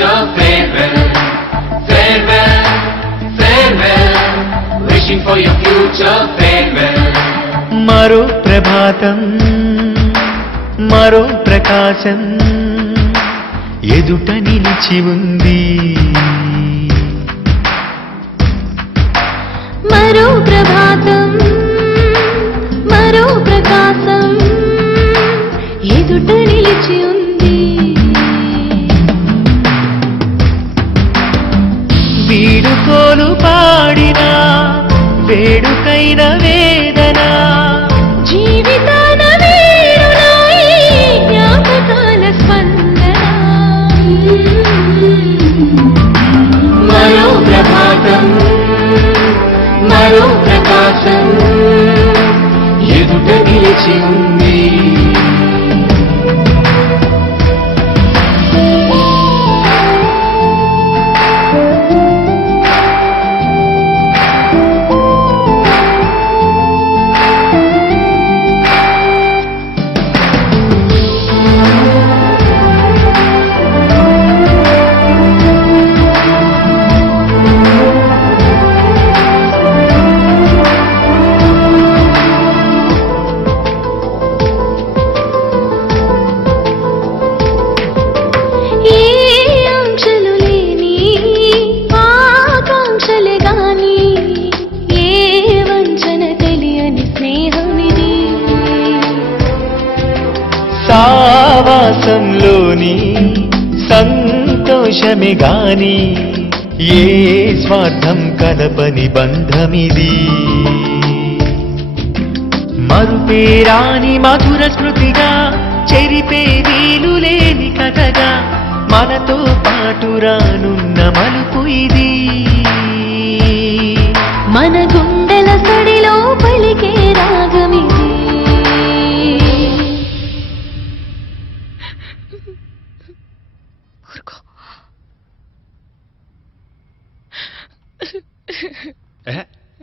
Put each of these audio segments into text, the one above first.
future. Farewell, farewell, farewell. Wishing for your future. Farewell. మరో ప్రభాతం మరో ప్రకాశం ఎదుట నిలిచి ఉంది. మరో ప్రభాతం మరో ప్రకాశం ఎదుట నిలిచి ఉంది. వీడుకోలు పాడిన వేడుకైన వేదన జీవితాన వేరునాయి జ్ఞాపకాల స్పందన. మరో ప్రభాతం మరో ప్రకాశం ఎదుట నిలిచి ఉంది. సావాసంలోని సంతోషమే గాని ఏ స్వార్థం కలపని బంధమిది. మరుపేరాని మధుర స్మృతిగా చెరిపే వీలు లేని కథగా మనతో పాటు రానున్న మలుపు ఇది. మన గుండెల సడిలో పలికే రాగమిది.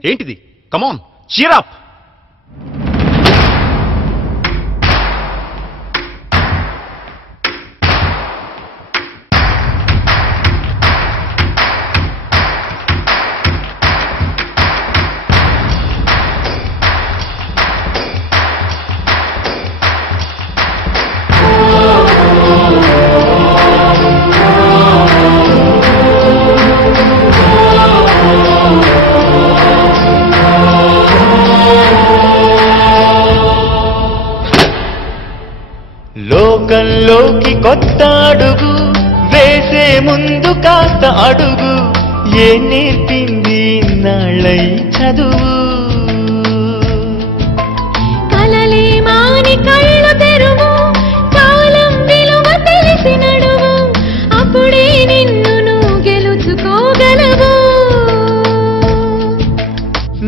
ఏంటిది? కమాన్, cheer up. లోకంలోకి కొత్త అడుగు వేసే ముందు కాస్త అడుగు. ఏ నేర్పింది నాళ్ళై చదువు? కలలే మాని కళ్ళు తెరువు, కాలం విలువ తెలిసి నడువు. అప్పుడే నిన్ను నువ్వు గెలుచుకోగలవు.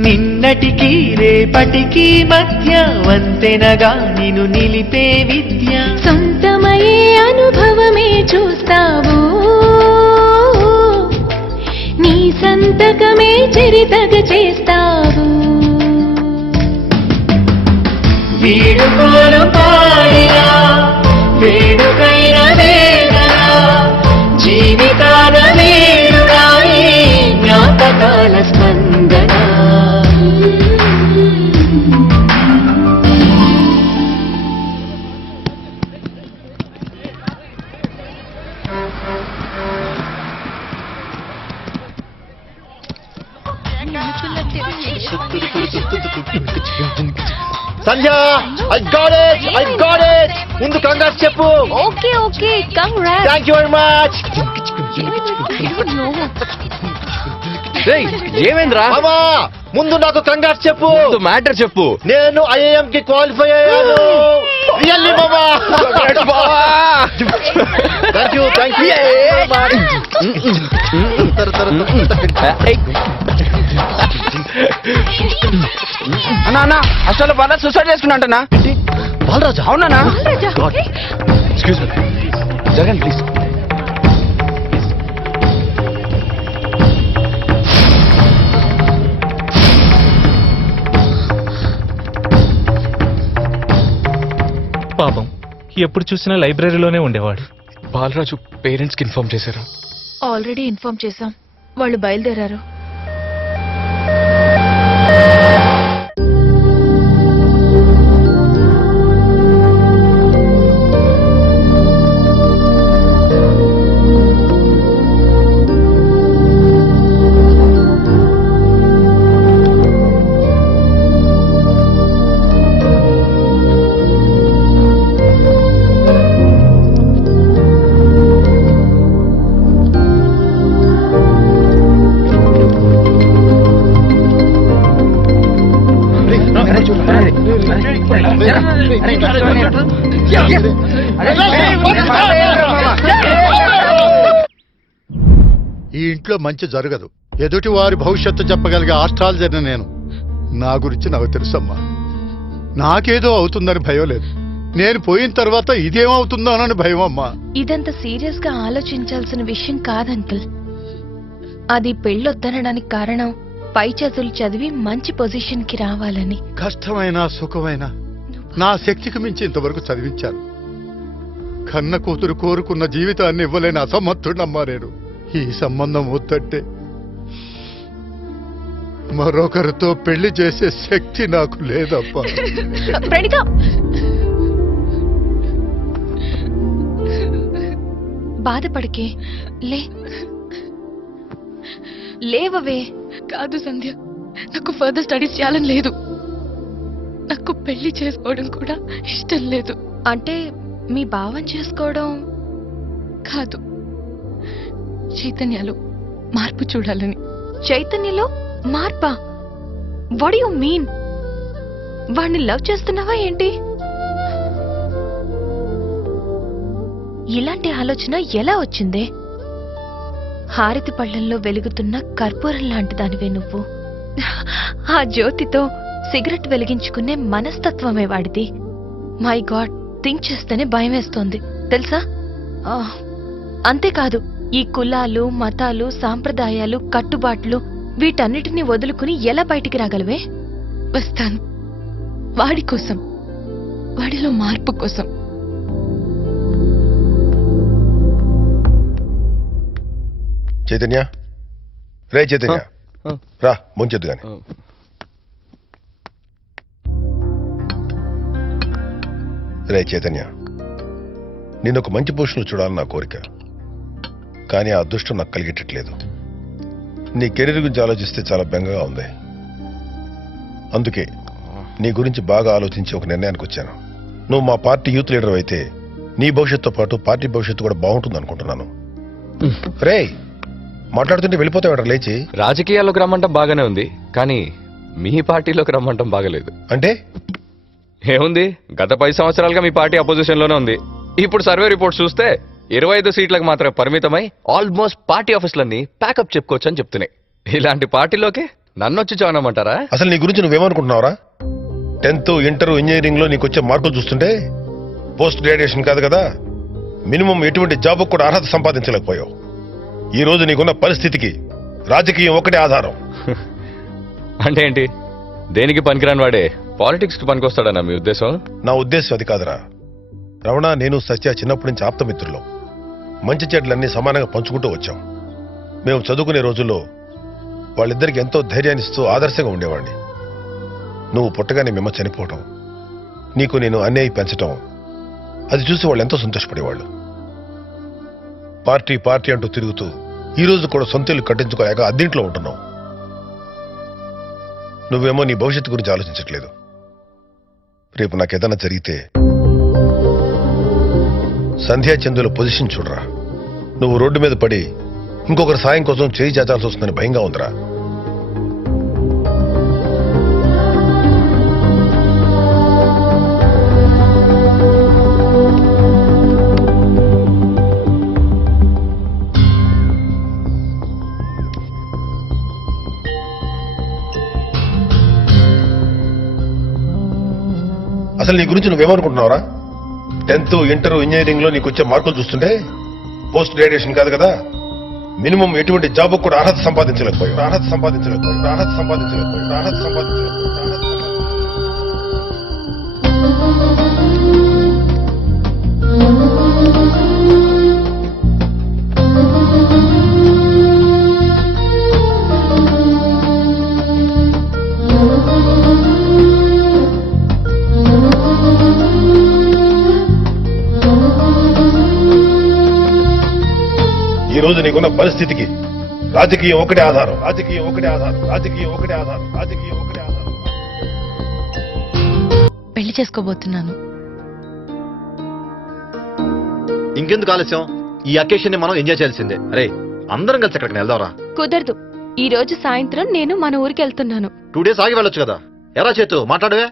నిన్నటికి రేపటికి మధ్య వంతెనగా నిన్ను నిలిపే విద్య. సొంతమయ్యే అనుభవమే చూస్తావు, నీ సంతకమే చరితగ చేస్తావు. వీడుకోలు పాడినా వేడుకైన వేదన జీవితాన వేడురాయి జ్ఞాపకాల స్పందన. సంధ్య, I got it. ముందు కంగ్రాట్స్ చెప్పు. Okay okay, congrats. Thank you very much. ఏమైందిరా మామా, ముందు నాకు కంగ్రాట్స్ చెప్పు. మ్యాటర్ చెప్పు. నేను ఐఐఎం కి క్వాలిఫై అయ్యాను. రియల్లీ మామా. Thank you. అన్నా అసలు బాగా సూసైడ్ చేసుకున్నా. బాలరాజా? అవునా? Excuse me, Jagan please. పాపం ఎప్పుడు చూసినా లైబ్రరీలోనే ఉండేవాడు. బాలరాజు పేరెంట్స్కి ఇన్ఫార్మ్ చేశారా? ఆల్రెడీ ఇన్ఫార్మ్ చేశాం, వాళ్ళు బయలుదేరారు. ఈ ఇంట్లో మంచి జరగదు. ఎదుటి వారి భవిష్యత్తు చెప్పగలిగే ఆస్ట్రాలజర్ని నేను. నా గురించి నాకు తెలుసమ్మా. నాకేదో అవుతుందని భయం లేదు. నేను పోయిన తర్వాత ఇదేమవుతుందోనని భయం అమ్మా. ఇదంత సీరియస్ గా ఆలోచించాల్సిన విషయం కాదంకుల్. అది పెళ్ళొద్దనడానికి కారణం పై చదువులు చదివి మంచి పొజిషన్ కి రావాలని. కష్టమైనా సుఖమైనా నా శక్తికి మించి ఇంతవరకు చదివించాను. కన్న కూతురు కోరుకున్న జీవితాన్ని ఇవ్వలేని అసమర్థుడమ్మా నేను. ఈ సంబంధం వద్దంటే మరొకరితో పెళ్లి చేసే శక్తి నాకు లేదప్పా. ప్రణిత, బాధపడకే, లేవవే. కాదు సంధ్య, నాకు ఫర్దర్ స్టడీస్ చేయాలని లేదు. నాకు పెళ్లి చేసుకోవడం కూడా ఇష్టం లేదు. అంటే మీ భావం చేసుకోవడం కాదు, చైతన్యలో మార్పు చూడాలని. చైతన్యలో మార్పా? What you mean? వాడిని లవ్ చేస్తున్నావా ఏంటి? ఇలాంటి ఆలోచన ఎలా వచ్చిందే? హారతి పళ్ళల్లో వెలుగుతున్న కర్పూరం లాంటి దానివే నువ్వు. ఆ జ్యోతితో సిగరెట్ వెలిగించుకునే మనస్తత్వమే వాడిది. మై గాడ్, థింక్ చేస్తేనే భయం వేస్తోంది తెలుసా. అంతేకాదు, ఈ కులాలు, మతాలు, సాంప్రదాయాలు, కట్టుబాట్లు వీటన్నిటినీ వదులుకుని ఎలా బయటికి రాగలవే? వస్తాను, వాడి కోసం, వాడిలో మార్పు కోసం. చైతన్య, రే చైతన్య, రా ముంచెద్దు గాని. రే చైతన్య, నేను ఒక మంచి పొజిషన్లో చూడాలని నా కోరిక. కానీ ఆ అదృష్టం నాకు కలిగేటట్లేదు. నీ కెరీర్ గురించి ఆలోచిస్తే చాలా బెంగగా ఉంది. అందుకే నీ గురించి బాగా ఆలోచించి ఒక నిర్ణయానికి వచ్చాను. నువ్వు మా పార్టీ యూత్ లీడర్ అయితే నీ భవిష్యత్తుతో పాటు పార్టీ భవిష్యత్తు కూడా బాగుంటుంది అనుకుంటున్నాను. రే, మాట్లాడుతుంటే వెళ్ళిపోతావు లేచి. రాజకీయాల్లోకి రమ్మంటాం బాగానే ఉంది, కానీ మీ పార్టీలోకి రమ్మంటాం బాగలేదు. అంటే ఏముంది, గత 10 సంవత్సరాలుగా మీ పార్టీ అపోజిషన్ లోనే ఉంది. ఇప్పుడు సర్వే రిపోర్ట్ చూస్తే 25 సీట్లకు మాత్రమే పరిమితమై ఆల్మోస్ట్ పార్టీ ఆఫీసులన్నీ ప్యాకప్ చెప్పుకోవచ్చు అని చెప్తున్నాయి. ఇలాంటి పార్టీలోకి నన్ను వచ్చి జాయిన్ అవ్వమంటారా? అసలు నీ గురించి నువ్వేమనుకుంటున్నావురా? 10th, ఇంటర్, ఇంజనీరింగ్ లో నీకు వచ్చే మార్కులు చూస్తుంటే పోస్ట్ గ్రాడ్యుయేషన్ కాదు కదా, మినిమం ఎటువంటి జాబ్ కూడా అర్హత సంపాదించలేకపోయావు. ఈ రోజు నీకున్న పరిస్థితికి రాజకీయం ఒకటే ఆధారం. అంటే ఏంటి? దేనికి పనికిరాని వాడే పాలిటిక్స్ కి పనికొస్తాడన్నా మీ ఉద్దేశం? నా ఉద్దేశం అది కాదురా రమణ. నేను సత్య చిన్నప్పటి నుంచి ఆప్తమిత్రులు. మంచి చెడ్లన్నీ సమానంగా పంచుకుంటూ వచ్చాం. మేము చదువుకునే రోజుల్లో వాళ్ళిద్దరికి ఎంతో ధైర్యాన్ని ఇస్తూ ఆదర్శంగా ఉండేవాడిని. నువ్వు పుట్టగానే మేము చనిపోవటం, నీకు నేను అన్యాయం పెంచటం, అది చూసి వాళ్ళు ఎంతో సంతోషపడేవాళ్ళు. పార్టీ పార్టీ అంటూ తిరుగుతూ ఈ రోజు కూడా సొంత ఇల్లు కట్టించుకోలేక అద్దీంట్లో ఉంటున్నావు. నువ్వేమో నీ భవిష్యత్తు గురించి ఆలోచించట్లేదు. రేపు నాకేదన్నా జరిగితే సంధ్యా చందుల పొజిషన్ చూడరా. నువ్వు రోడ్డు మీద పడి ఇంకొకరి సాయం కోసం చేయి చేచాల్సి వస్తుందని భయంగా ఉందిరా. అసలు నీ గురించి నువ్వేమనుకుంటున్నావురా? 10th, ఇంటర్, ఇంజనీరింగ్ లో నీకు వచ్చే మార్కులు చూస్తుంటే పోస్ట్ గ్రాడ్యుయేషన్ కాదు కదా, మినిమం ఎటువంటి జాబ్ కూడా అర్హత సంపాదించలేకపోయావు. ఈ రోజు నీకున్న పరిస్థితికి రాజకీయం ఒకటే ఆధారం, రాజకీయం ఒకటే ఆధారం, రాజకీయం ఒకటే ఆధారం, రాజకీయం ఒకటే ఆధారం. పెళ్లి చేసుకోబోతున్నాను. ఇంకెందుకు ఆలస్యం? ఈ అకేషన్ ని మనం ఎంజాయ్ చేయాల్సిందే. అరే అందరం కలిసి ఎక్కడికి వెళ్దాంరా. కుదరదు. ఈ రోజు సాయంత్రం నేను మన ఊరికి వెళ్తున్నాను. 2 days ఆగి వెళ్ళొచ్చు కదా. ఎరా చేతు మాట్లాడవే.